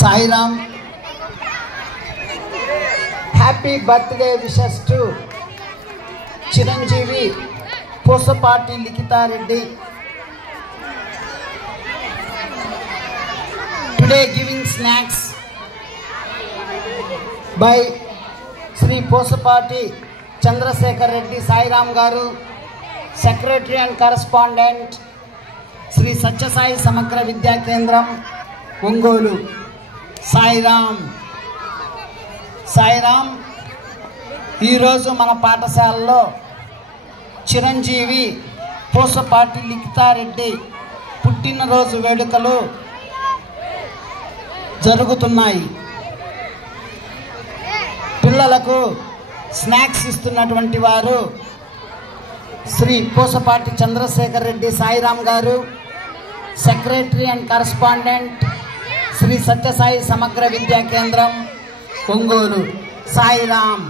Sairam. Happy birthday wishes to Chiranjeevi Pusapati Likhitha Reddy. Today giving snacks by Shri Pusapati Chandrasekhar Reddy Sairam గారు, secretary and correspondent Shri Sathya Sai Samagra Vidya కేంద్రం ఒంగోలు. సాయిరామ్. సాయిరామ్. ఈరోజు మన పాఠశాలలో చిరంజీవి పూసపాటి లిఖితారెడ్డి పుట్టినరోజు వేడుకలు జరుగుతున్నాయి. పిల్లలకు స్నాక్స్ ఇస్తున్నటువంటి వారు శ్రీ పూసపాటి చంద్రశేఖర్ రెడ్డి సాయిరామ్ గారు, secretary and correspondent Shri Sathya Sai Samagra Vidya కేంద్రం ఒంగోలు. సాయిరామ్.